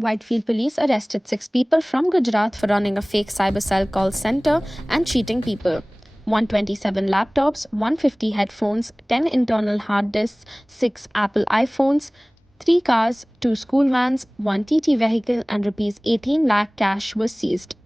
Whitefield police arrested 6 people from Gujarat for running a fake cyber cell call center and cheating people. 127 laptops, 150 headphones, 10 internal hard disks, 6 Apple iPhones, 3 cars, 2 school vans, 1 TT vehicle, and rupees 18 lakh cash was seized.